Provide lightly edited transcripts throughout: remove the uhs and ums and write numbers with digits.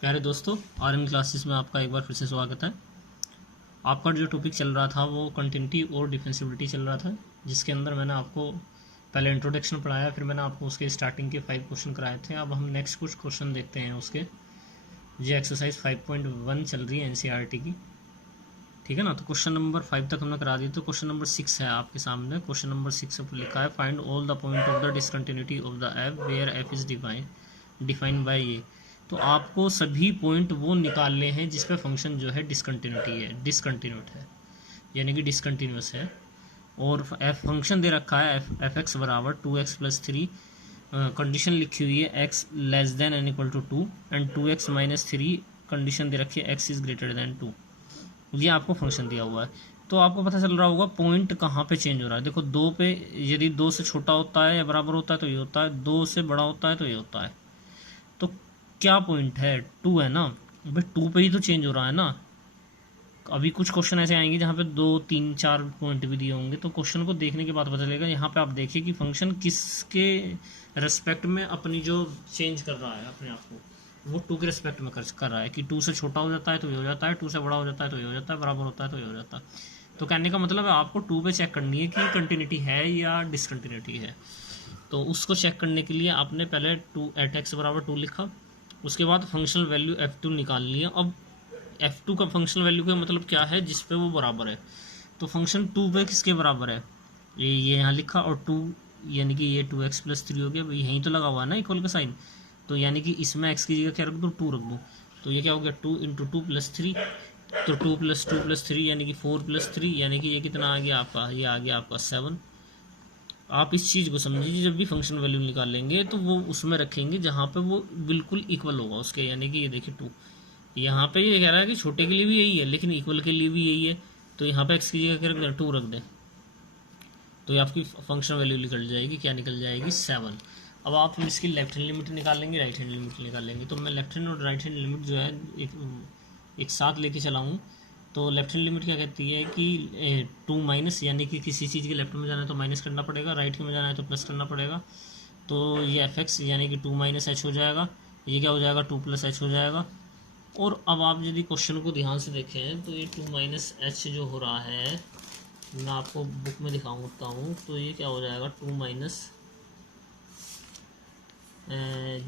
प्यारे दोस्तों, आर्यन क्लासेस में आपका एक बार फिर से स्वागत है। आपका जो टॉपिक चल रहा था वो कंटिन्यूटी और डिफेंसिबिलिटी चल रहा था, जिसके अंदर मैंने आपको पहले इंट्रोडक्शन पढ़ाया, फिर मैंने आपको उसके स्टार्टिंग के 5 क्वेश्चन कराए थे। अब हम नेक्स्ट कुछ क्वेश्चन देखते हैं उसके। ये एक्सरसाइज 5.1 चल रही है एनसीईआरटी की, ठीक है ना। तो क्वेश्चन नंबर 5 तक हमने करा दी। तो क्वेश्चन नंबर 6 है आपके सामने। क्वेश्चन नंबर 6 पर लिखा है find all the point of the discontinuity of the F where F is defined by ये। तो आपको सभी पॉइंट वो निकालने हैं जिस पे फंक्शन जो है डिसकंटिन्यूट है, यानी कि डिसकंटिन्यूस है। और एफ फंक्शन दे रखा है एफ एक्स बराबर 2x+3, कंडीशन लिखी हुई है x less than and equal to 2 and 2x-3 condition दे रखी है x इज ग्रेटर देन 2। ये आपको फंक्शन दिया हुआ है। तो आपको पता चल रहा होगा पॉइंट कहाँ पे चेंज हो रहा है। देखो 2 पे, यदि 2 से छोटा होता है या बराबर होता है तो ये होता है, 2 से बड़ा होता है तो ये होता है। तो क्या पॉइंट है? 2 है ना भाई, 2 पे ही तो चेंज हो रहा है ना। अभी कुछ क्वेश्चन ऐसे आएंगे जहाँ पे 2, 3, 4 पॉइंट भी दिए होंगे, तो क्वेश्चन को देखने के बाद पता चलेगा। यहाँ पे आप देखिए कि फंक्शन किसके रेस्पेक्ट में अपनी जो चेंज कर रहा है अपने आप को, वो 2 के रेस्पेक्ट में कर रहा है। कि 2 से छोटा हो जाता है तो ये हो जाता है, 2 से बड़ा हो जाता है तो ये हो जाता है, बराबर होता है तो ये हो जाता है। तो कहने का मतलब है आपको 2 पे चेक करनी है कि कंटिन्यूटी है या डिसकंटिन्यूटी है। तो उसको चेक करने के लिए आपने पहले 2 बराबर 2 लिखा, उसके बाद फंक्शनल वैल्यू f2 निकाल लिया। अब f2 का फंक्शनल वैल्यू का मतलब क्या है? जिस पे वो बराबर है। तो फंक्शन 2 पे किसके बराबर है? ये यहाँ लिखा, और 2 यानी कि ये 2x+3 हो गया। यहीं तो लगा हुआ है ना इक्वल का साइन, तो यानी कि इसमें x की जगह क्या रख दूँ? 2 रख दूँ। तो ये क्या हो गया? 2 × 2+3, तो 2+2+3 यानी कि 4+3, यानी कि ये कितना आ गया आपका? ये आ गया आपका 7। आप इस चीज़ को समझिए, जब भी फंक्शन वैल्यू निकालेंगे तो वो उसमें रखेंगे जहाँ पे वो बिल्कुल इक्वल होगा उसके, यानी कि ये देखिए 2। यहाँ पे ये कह रहा है कि छोटे के लिए भी यही है लेकिन इक्वल के लिए भी यही है, तो यहाँ पे x की जगह क्या रख दें? 2 रख दें, तो ये आपकी फंक्शन वैल्यू निकल जाएगी। क्या निकल जाएगी? 7। अब आप इसकी लेफ्ट हैंड लिमिट निकालेंगे, राइट हैंड लिमिट निकालेंगे। तो मैं लेफ्ट हैंड और राइट हैंड लिमिट जो है एक साथ लेके चला हूँ। तो लेफ्ट हैंड लिमिट क्या कहती है कि 2 माइनस, यानी कि किसी चीज़ के लेफ्ट में जाना है तो माइनस करना पड़ेगा, राइट में जाना है तो प्लस करना पड़ेगा। तो ये एफ एक्स यानी कि 2 - h हो जाएगा, ये क्या हो जाएगा? 2 + h हो जाएगा। और अब आप यदि क्वेश्चन को ध्यान से देखें तो ये 2 - h जो हो रहा है, मैं आपको बुक में दिखाता हूँ। तो ये क्या हो जाएगा? 2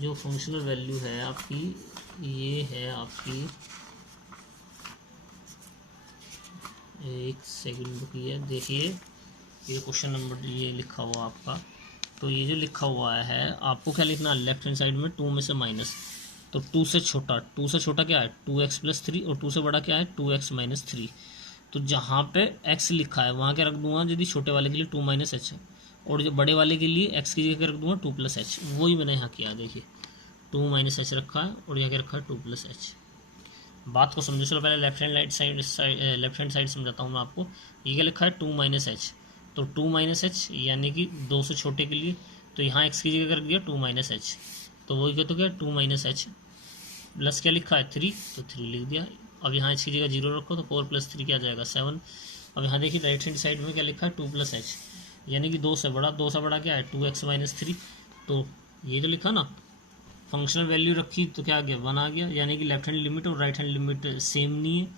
जो फंक्शनल वैल्यू है आपकी, ये है आपकी, एक सेकंड रुकिए, देखिए ये क्वेश्चन नंबर ये लिखा हुआ आपका। तो ये जो लिखा हुआ है आपको क्या लिखना है? लेफ्ट हैंड साइड में 2 में से माइनस। तो 2 से छोटा, 2 से छोटा क्या है? 2x+3, और 2 से बड़ा क्या है? 2x-3। तो जहाँ पे x लिखा है वहाँ क्या रख दूंगा? यदि छोटे वाले के लिए 2 - h, और जो बड़े वाले के लिए x की जगह रख दूंगा 2 + h। वही मैंने यहाँ किया, देखिए 2 - h रखा है और यहाँ क्या रखा है? 2 + h। बात को समझो। चलो पहले लेफ्ट हैंड साइड समझाता हूँ मैं आपको। ये क्या लिखा है? 2 - h। तो 2 - h यानी कि 2 से छोटे के लिए, तो यहाँ x की जगह रख दिया 2 - h, तो वही क्या? तो क्या? 2 - h प्लस क्या लिखा है? 3, तो 3 लिख दिया। अब यहाँ h की जगह 0 रखो, तो 4 + 3 क्या आ जाएगा? 7। अब यहाँ देखिए राइट हैंड साइड में क्या लिखा है? 2 + h, यानी कि 2 से बड़ा, 2 से बड़ा क्या है? 2x-3। तो ये जो लिखा ना, फंक्शनल वैल्यू रखी तो क्या आ गया? 1 आ गया। यानी कि लेफ्ट हैंड लिमिट और राइट हैंड लिमिट सेम नहीं है।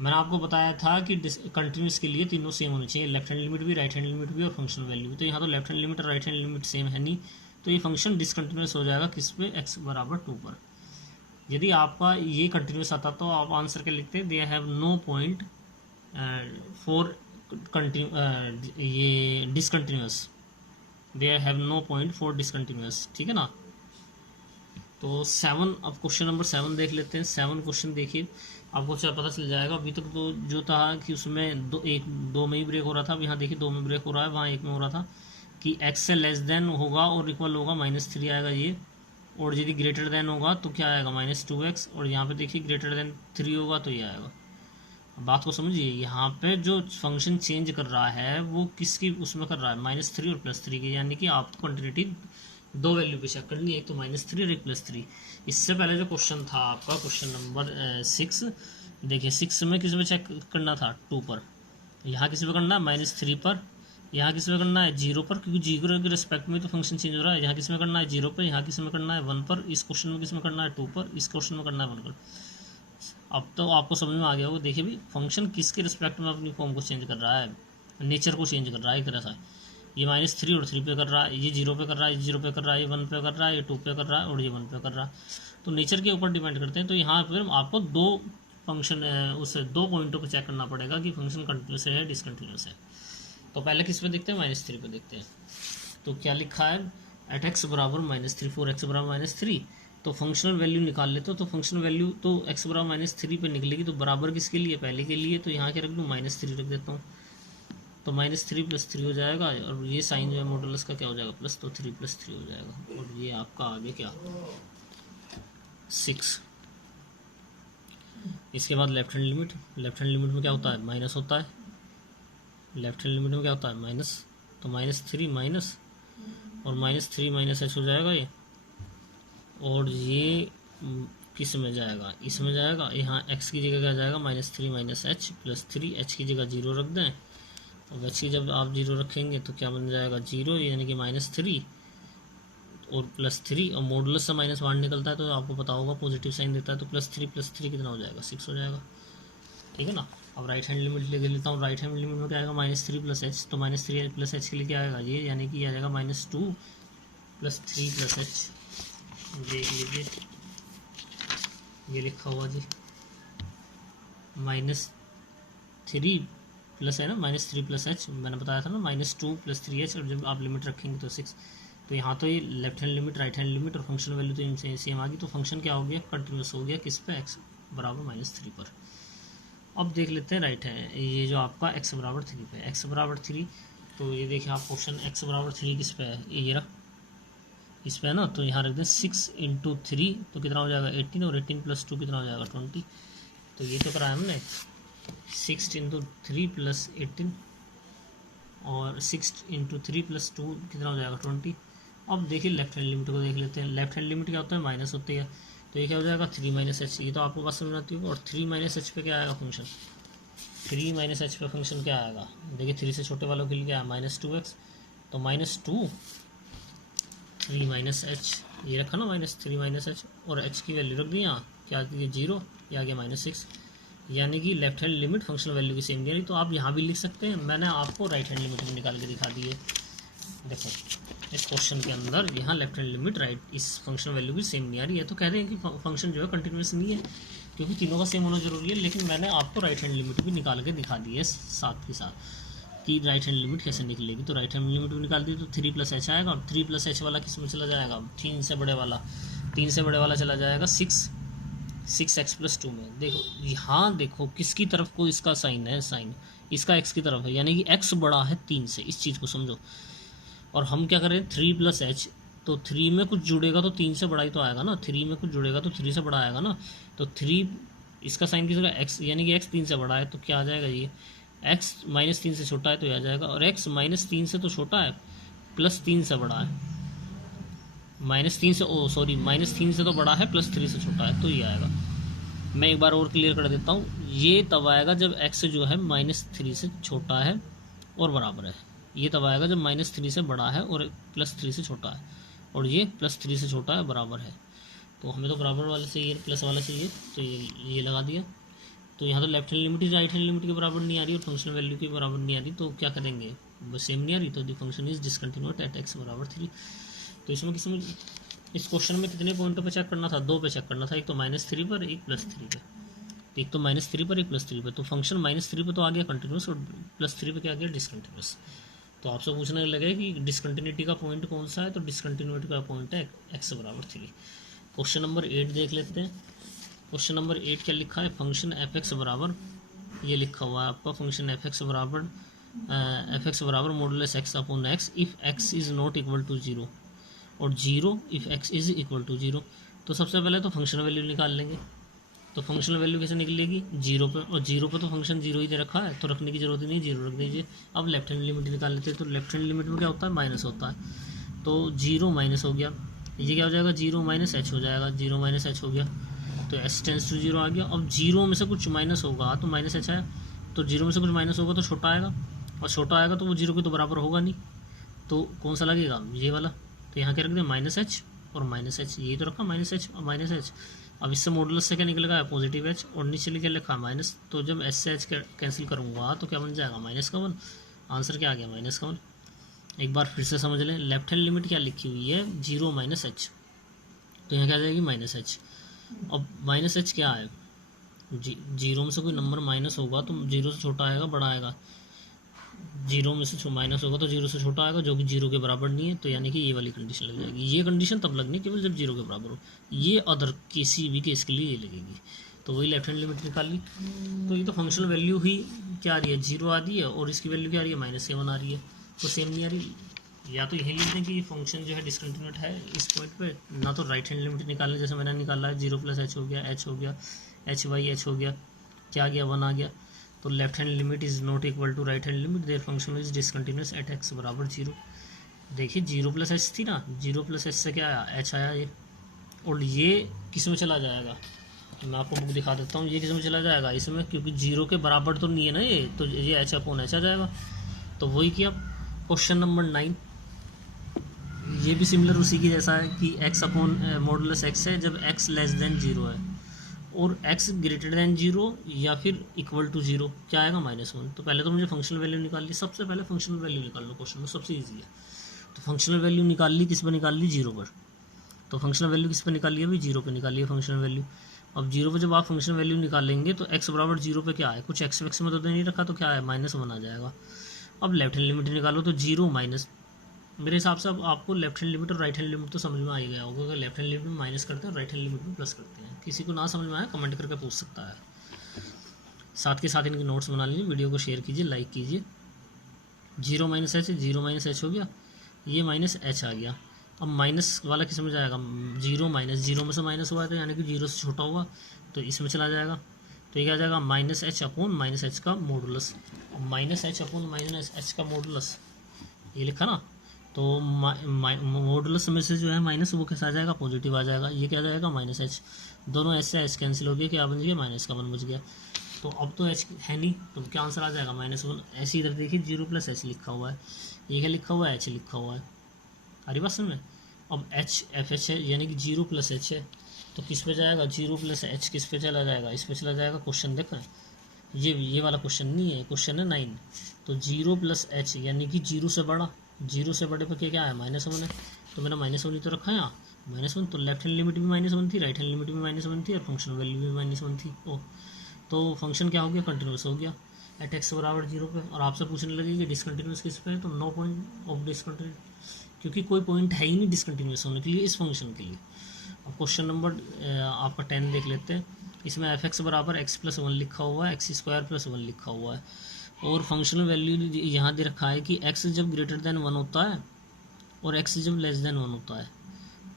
मैंने आपको बताया था कि कंटिन्यूस के लिए तीनों सेम होने चाहिए, लेफ्ट हैंड लिमिट भी, राइट हैंड लिमिट भी और फंक्शनल वैल्यू भी। तो यहाँ तो लेफ्ट हैंड लिमिट और राइट हैंड लिमिट सेम है नहीं, तो ये फंक्शन डिसकंटिन्यूस हो जाएगा किस पे? x बराबर 2 पर। यदि आपका ये कंटिन्यूस आता तो आप आंसर क्या लिखते? They have no point for ये discontinuous, they have no point for discontinuous, ठीक है ना। तो 7, अब क्वेश्चन नंबर 7 देख लेते हैं। 7 क्वेश्चन देखिए, आपको पता चल जाएगा। अभी तक तो जो था कि उसमें दो में ही ब्रेक हो रहा था, अब यहाँ देखिए 2 में ब्रेक हो रहा है, वहाँ 1 में हो रहा था कि x से लेस देन होगा और इक्वल होगा -3 आएगा ये, और यदि ग्रेटर देन होगा तो क्या आएगा? -2x, और यहाँ पे देखिए ग्रेटर देन 3 होगा तो ये आएगा। बात को समझिए, यहाँ पे जो फंक्शन चेंज कर रहा है वो किसकी उसमें कर रहा है? -3 और +3 की, यानी कि आपको कंटिन्यूटी 2 वैल्यू पे चेक करनी है, एक तो -3 और एक +3। इससे पहले जो क्वेश्चन था आपका क्वेश्चन नंबर 6, देखिए 6 में किस में चेक करना था? 2 पर। यहाँ किस पे करना है? -3 पर, यहाँ किस में करना है 0 पर, क्योंकि 0 के रिस्पेक्ट में तो फंक्शन चेंज हो रहा है। यहाँ किस में करना है 0 पर, यहाँ किस में करना है 1 पर, इस क्वेश्चन में किस में करना है 2 पर, इस क्वेश्चन में करना है 1 पर। अब तो आपको समझ में आ गया होगा। देखिए भाई फंक्शन किसके रिस्पेक्ट में अपनी फॉर्म को चेंज कर रहा है, नेचर को चेंज कर रहा है एक तरह से। ये -3 और 3 पे कर रहा है, ये 0 पे कर रहा है, ये 0 पे कर रहा है, ये 1 पे कर रहा है, ये 2 पे कर रहा है और ये 1 पे कर रहा है। तो नेचर के ऊपर डिपेंड करते हैं। तो यहाँ पर आपको दो फंक्शन उस 2 पॉइंटों को चेक करना पड़ेगा कि फंक्शन कंटिन्यूस है डिसकंटिन्यूस है। तो पहले किस पे देखते हैं, -3 पे देखते हैं। तो क्या लिखा है, एट x बराबर -3 फॉर x बराबर -3। तो फंक्शनल वैल्यू निकाल लेते हो। तो फंक्शनल वैल्यू तो x बराबर -3 पे निकलेगी। तो बराबर किसके लिए, पहले के लिए। तो यहाँ क्या रख दूँ, -3 रख देता हूँ। तो -3 + 3 हो जाएगा और ये साइन जो है मॉडुलस का क्या हो जाएगा प्लस, तो 3 + 3 हो जाएगा और ये आपका आगे क्या 6। इसके बाद left hand limit. Left hand limit में क्या होता है, माइनस होता है। लेफ्ट हैंड लिमिट में क्या होता है, माइनस। तो -3 माइनस और -3 - h हो जाएगा ये। और ये किस में जाएगा, इसमें जाएगा। यहाँ x की जगह क्या जाएगा, -3 - h + 3, h की जगह 0 रख दें। और h की जब आप 0 रखेंगे तो क्या बन जाएगा 0, यानी कि -3 और +3 और मॉडुलस से माइनस बाहर निकलता है तो आपको पता होगा पॉजिटिव साइन देता है। तो +3 + 3 कितना हो जाएगा, 6 हो जाएगा। ठीक है ना। अब राइट हैंड लिमिट ले लेता हूँ। राइट हैंड लिमिट में क्या आएगा, -3 + h। तो -3 + h के लिए क्या आएगा ये, यानी कि आ जाएगा -2 + 3 + h। देख लीजिए ये लिखा हुआ जी, -3 प्लस है ना, -3 + h मैंने बताया था ना, -2 + 3h। और जब आप लिमिट रखेंगे तो 6। तो यहाँ तो ये left hand limit, right hand limit और फंक्शन वैल्यू तो इनसे सेम आ गई। तो फंक्शन क्या हो गया, कंटिन्यूस हो गया किस पे, x बराबर -3 पर। अब देख लेते हैं राइट है, ये जो आपका x बराबर 3 पे, x बराबर 3। तो ये देखिए आप क्वेश्चन x बराबर 3 किस पे है, ये रख इस पे है ना। तो यहाँ रख दें 6 × 3 तो कितना हो जाएगा 18 और 18 + 2 कितना हो जाएगा 20। तो ये तो कराया हमने 6 × 3 + 18 और 6 × 3 + 2 कितना हो जाएगा 20। अब देखिए लेफ्ट हैंड लिमिट को देख लेते हैं। लेफ्ट हैंड लिमिट क्या होता है, माइनस होती है। तो ये क्या हो जाएगा 3 - h। ये तो आपको बात समझ आती होगी। और 3 - h पे क्या आएगा फंक्शन, 3 - h पे फंक्शन क्या आएगा, देखिए 3 से छोटे वालों के लिए क्या है -2x। तो -2 3 - h, ये रखा ना -3 - h और h की वैल्यू रख दी यहाँ, क्या आती है 0, ये आ गया -6। यानी कि left hand limit functional value की सेम नहीं आ रही। तो आप यहाँ भी लिख सकते हैं, मैंने आपको राइट हैंड लिमिट में निकाल के दिखा दी है। देखो इस क्वेश्चन के अंदर यहाँ लेफ्ट हैंड लिमिट राइट इस फंक्शन वैल्यू की सेम नहीं आ रही है। तो कह रहे हैं कि फंक्शन जो है कंटिन्यूस नहीं है, क्योंकि तीनों का सेम होना जरूरी है। लेकिन मैंने आपको राइट हैंड लिमिट भी निकाल के दिखा दी है साथ के साथ कि राइट हैंड लिमिट कैसे निकलेगी। तो राइट हैंड लिमिट भी निकाल दी तो 3 + h आएगा। और 3 + h वाला किस में चला जाएगा, 3 से बड़े वाला चला जाएगा 6x + 2 में। देखो यहाँ देखो किसकी तरफ को इसका साइन है, साइन इसका x की तरफ है, यानी कि x बड़ा है 3 से, इस चीज़ को समझो। और हम क्या करें 3 + h, तो 3 में कुछ जुड़ेगा तो 3 से बड़ा ही तो आएगा ना, 3 में कुछ जुड़ेगा तो 3 से बड़ा आएगा ना। तो 3 इसका साइन किस जगह x, यानी कि x 3 से बड़ा है तो क्या आ जाएगा ये, x -3 से छोटा है तो ये आ जाएगा। और x -3 से तो छोटा है +3 से बड़ा है, -3 से तो बड़ा है +3 से छोटा है तो ये आएगा। मैं एक बार और क्लियर कर देता हूँ, ये तब आएगा जब x जो है -3 से छोटा है और बराबर है। ये तब आएगा जब -3 से बड़ा है और +3 से छोटा है, और ये +3 से छोटा है बराबर है। तो हमें तो बराबर वाले चाहिए, प्लस वाला चाहिए, तो ये लगा दिया। तो यहाँ तो left hand limit right hand limit के बराबर नहीं आ रही और फंक्शनल वैल्यू के बराबर नहीं आ रही। तो क्या करेंगे, बस सेम नहीं आ रही तो the function is discontinuous at x बराबर 3। तो इसमें किसी इस क्वेश्चन में कितने पॉइंटों पे चेक करना था, 2 पे चेक करना था, एक तो -3 पर, एक +3 पे। एक तो -3 पर, एक +3 पे। तो फंक्शन -3 पे तो आ गया कंटिन्यूस और +3 पे क्या आ गया डिसकंटिन्यूस। तो आपसे पूछने लगे कि डिसकंटिन्यूटी का पॉइंट कौन सा है, तो डिसकंटिन्यूटी का पॉइंट है x बराबर 3। क्वेश्चन नंबर 8 देख लेते हैं। क्वेश्चन नंबर 8 क्या लिखा है, फंक्शन f(x) बराबर, ये लिखा हुआ है आपका फंक्शन f(x) बराबर modulus x upon x if x is not equal to 0 और 0 if x is equal to 0। तो सबसे पहले तो फंक्शन वैल्यू निकाल लेंगे। तो फंक्शनल वैल्यू कैसे निकलेगी, 0 पे, और 0 पे तो फंक्शन 0 ही दे रखा है तो रखने की जरूरत ही नहीं, 0 रख दीजिए। अब लेफ्ट हैंड लिमिट निकाल लेते हैं। तो लेफ्ट हैंड लिमिट में क्या होता है, माइनस होता है। तो 0 माइनस हो गया, ये क्या हो जाएगा 0 - h हो जाएगा, 0 - h हो गया तो s टेंस टू 0 आ गया। अब 0 में से कुछ माइनस होगा तो -h आया, तो 0 में से कुछ माइनस होगा तो छोटा आएगा और छोटा आएगा तो वो 0 के तो बराबर होगा नहीं, तो कौन सा लगेगा, ये वाला। तो यहाँ क्या रख दिया, -h और -h, ये तो रखा -h और -h। अब इससे मॉडुलस से क्या निकलेगा, पॉजिटिव h, और नीचे क्या लिखा माइनस, तो जब s से h कैंसिल करूँगा तो क्या बन जाएगा, -1। आंसर क्या आ गया, -1। एक बार फिर से समझ लें, लेफ्ट हैंड लिमिट क्या लिखी हुई है, 0 -h, तो यहाँ क्या आ जाएगी -h। अब -h क्या है, 0 में से कोई नंबर माइनस होगा तो 0 से छोटा आएगा बड़ा आएगा, 0 में से माइनस होगा तो 0 से छोटा आएगा, जो कि 0 के बराबर नहीं है, तो यानी कि ये वाली कंडीशन लग जाएगी। ये कंडीशन तब लगनी केवल जब 0 के बराबर हो, ये अदर किसी भी केस के लिए ये लगेगी। तो वही लेफ्ट हैंड लिमिट निकाल ली। तो ये तो फंक्शनल वैल्यू ही क्या आ रही है, 0 आ रही है, और इसकी वैल्यू क्या आ रही है, -7 आ रही है, तो सेम नहीं आ रही। या तो यही लिख दें कि फंक्शन जो है डिसकंटिन्यूट है इस पॉइंट पे, ना तो राइट हैंड लिमिट निकालें, जैसे मैंने निकाला है 0 + h हो गया, h हो गया, h/h हो गया, क्या आ गया, 1 आ गया। तो left hand limit is not equal to right hand limit, there function is discontinuous at x बराबर 0। देखिए 0 + h थी ना, 0 + h से क्या आया, h आया ये, और ये किस में चला जाएगा, तो मैं आपको बुक दिखा देता हूँ, ये किस में चला जाएगा, इसमें, क्योंकि 0 के बराबर तो नहीं है ना ये, तो ये h/h आ जाएगा। तो वही किया। क्वेश्चन नंबर 9, ये भी सिमिलर उसी की जैसा है कि x/मॉडुलस x है जब x < 0 है, और x > 0 या फिर इक्वल टू 0, क्या आएगा, -1। तो पहले तो मुझे फंक्शनल वैल्यू निकाल ली, सबसे पहले फंक्शनल वैल्यू निकाल लो, क्वेश्चन में सबसे ईजी है। तो फंक्शनल वैल्यू निकाल ली, किस पर निकाल ली, 0 पर। तो फंक्शनल वैल्यू किस पर निकाल लिया भाई, 0 पर निकाल लिया फंक्शनल वैल्यू। अब 0 पर जब आप फंक्शनल वैल्यू निकालेंगे तो x बराबर 0 पे क्या है, कुछ x वैक्स में तो नहीं रखा, तो क्या है, -1 आ जाएगा। अब लेफ्ट हैंड लिमिट निकालो तो 0 माइनस, मेरे हिसाब से अब आपको लेफ्ट हैंड लिमिट और राइट हैंड लिमिट तो समझ में आ ही गया होगा, अगर लेफ्ट हैंड लिमिट में माइनस करते हैं और राइट हैंड लिमिट में प्लस करते हैं। किसी को ना समझ में आया कमेंट करके पूछ सकता है। साथ के साथ इनके नोट्स बना लीजिए, वीडियो को शेयर कीजिए, लाइक कीजिए। 0 - h, 0 - h हो गया, ये -h आ गया। अब माइनस वाला किस में जाएगा, 0 - 0 में से माइनस हुआ है तो यानी कि 0 से छोटा हुआ, तो इसमें चला जाएगा। तो ये क्या आ जाएगा, -h/-h का मॉडुलस। -h/-h का मॉडुलस ये लिखा ना, तो मॉडुलस में से जो है माइनस वो कैसा आ जाएगा, पॉजिटिव आ जाएगा। ये क्या आ जाएगा, -h, दोनों एच से एच कैंसिल हो गया, क्या बन गया, -1 बच गया। तो अब तो एच है नहीं, तो क्या आंसर आ जाएगा, -1। ऐसे इधर देखिए 0 + h लिखा हुआ है, ये क्या लिखा हुआ है, h लिखा हुआ है, अरे बात समझ में। अब h/f है यानी कि 0 + h है, तो किस पे जाएगा, 0 + h किस पे चला जाएगा, इस पे चला जाएगा। क्वेश्चन देखा है, ये वाला क्वेश्चन नहीं है, क्वेश्चन है 9। तो 0 + h यानी कि 0 से बड़ा, 0 से बड़े पर क्या है, -1 है, तो मैंने -1 ही तो रखा है यहाँ, -1। तो लेफ्ट हैंड लिमिट भी -1 थी, राइट हैंड लिमिट भी -1 थी, और फंक्शनल वैल्यू भी -1 थी। ओ, तो फंक्शन क्या हो गया, कंटिन्यूस हो गया एट x बराबर 0 पे। और आपसे पूछने लगे कि डिसकंटिन्यूस किस पे है, तो नो पॉइंट ऑफ डिसकंटिन्यूस, क्योंकि कोई पॉइंट है ही नहीं डिसकंटिन्यूस होने के लिए इस फंक्शन के लिए। अब क्वेश्चन नंबर आपका 10 देख लेते हैं। इसमें f(x) बराबर x + 1 लिखा हुआ है, x² + 1 लिखा हुआ है, और फंक्शनल वैल्यू यहाँ दे रखा है कि x जब > 1 होता है और x जब < 1 होता है।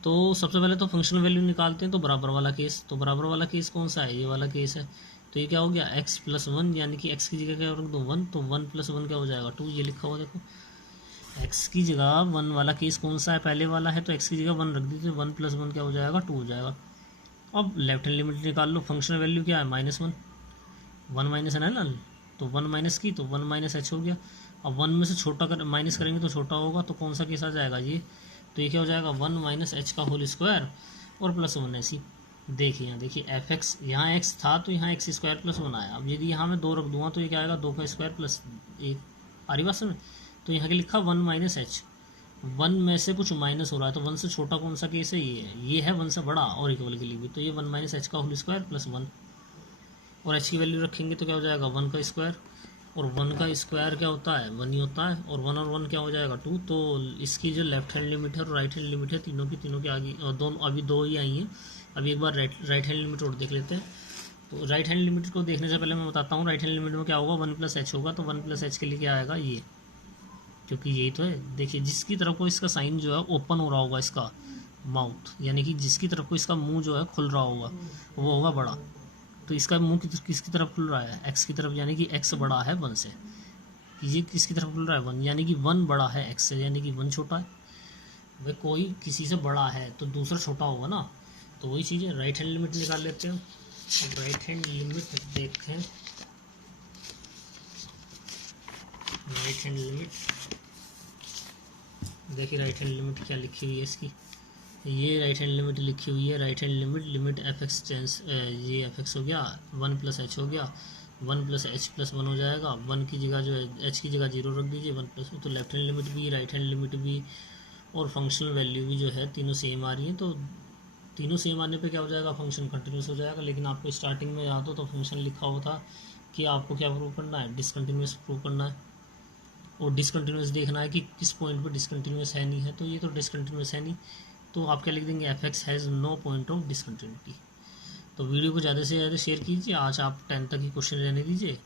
तो सबसे पहले तो फंक्शनल वैल्यू निकालते हैं, तो बराबर वाला केस, तो बराबर वाला केस कौन सा है, ये वाला केस है। तो ये क्या हो गया, x + 1 यानी कि x की जगह क्या रख दो 1, तो 1 + 1 क्या हो जाएगा 2, ये लिखा हुआ देखो। x की जगह 1 वाला केस कौन सा है, पहले वाला है, तो x की जगह 1 रख दीजिए, 1 + 1 क्या हो जाएगा 2 हो जाएगा। अब लेफ्ट हैंड लिमिट निकाल लो, फंक्शनल वैल्यू क्या है, -1, 1 माइनस है ना, तो 1 माइनस की, तो 1 - h हो गया। अब 1 में से छोटा कर माइनस करेंगे तो छोटा होगा, तो कौन सा केस आ जाएगा ये, तो ये क्या हो जाएगा 1 - h का होल स्क्वायर और +1 ऐसी। देखिए यहाँ देखिए f(x), यहाँ x था तो यहाँ x² + 1 आया। अब यदि यहाँ मैं 2 रख दूँगा तो ये क्या आएगा 2 का स्क्वायर + 1, आरी बात समझ। तो यहाँ के लिखा 1 - h, 1 में से कुछ माइनस हो रहा है, तो 1 से छोटा कौन सा केस है, ये है 1 से बड़ा और इक्वल के लिए भी, तो ये 1 - h का होल स्क्वायर + 1, और h की वैल्यू रखेंगे तो क्या हो जाएगा 1 का स्क्वायर, और 1 का स्क्वायर क्या होता है 1 ही होता है, और 1 और 1 क्या हो जाएगा 2। तो इसकी जो लेफ्ट हैंड लिमिट है और राइट हैंड लिमिट है, तीनों की आगे, और दोनों अभी 2 ही आई हैं। अभी एक बार राइट हैंड लिमिट और देख लेते हैं। तो राइट हैंड लिमिट को देखने से पहले मैं बताता हूँ राइट हैंड लिमिट में क्या होगा, 1 + h होगा, तो 1 + h के लिए क्या आएगा ये, क्योंकि यही तो है। देखिए जिसकी तरफ को इसका साइन जो है ओपन हो रहा होगा, इसका माउथ, यानी कि जिसकी तरफ को इसका मुंह जो है खुल रहा होगा वो होगा बड़ा। तो इसका मुंह किसकी तरफ खुल रहा है, x की तरफ, यानी कि x बड़ा है 1 से। ये किसकी तरफ खुल रहा है 1, यानी कि 1 बड़ा है x से, यानी कि 1 छोटा है। भाई कोई किसी से बड़ा है तो दूसरा छोटा होगा ना, तो वही चीज़ है। राइट हैंड लिमिट निकाल लेते हैं। अब राइट हैंड लिमिट देखें, राइट हैंड लिमिट, देखिए राइट हैंड लिमिट क्या लिखी हुई है इसकी, ये राइट हैंड लिमिट लिखी हुई है। Right hand limit limit F x change, ये एफ एक्स हो गया, 1+h हो गया, 1+h+1 हो जाएगा। 1 की जगह जो है h की जगह 0 रख दीजिए, 1+, तो लेफ्ट हैंड लिमिट भी राइट हैंड लिमिट भी और फंक्शनल वैल्यू भी जो है तीनों सेम आ रही है। तो तीनों सेम आने पे क्या हो जाएगा, फंक्शन कंटिन्यूस हो जाएगा। लेकिन आपको स्टार्टिंग में याद हो तो फंक्शन लिखा हुआ था कि आपको क्या प्रूव करना है, डिसकंटिन्यूस प्रूव करना है, और डिसकंटिन्यूस देखना है कि किस पॉइंट पे डिसकंटिन्यूस है नहीं है। तो ये तो डिसकंटिन्यूस है नहीं, तो आप क्या लिख देंगे, F X has no point of discontinuity. तो वीडियो को ज़्यादा से ज़्यादा शेयर कीजिए। आज आप 10 तक ही क्वेश्चन रहने दीजिए,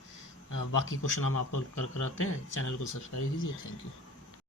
बाकी क्वेश्चन हम आपको कर कराते हैं। चैनल को सब्सक्राइब कीजिए। Thank you.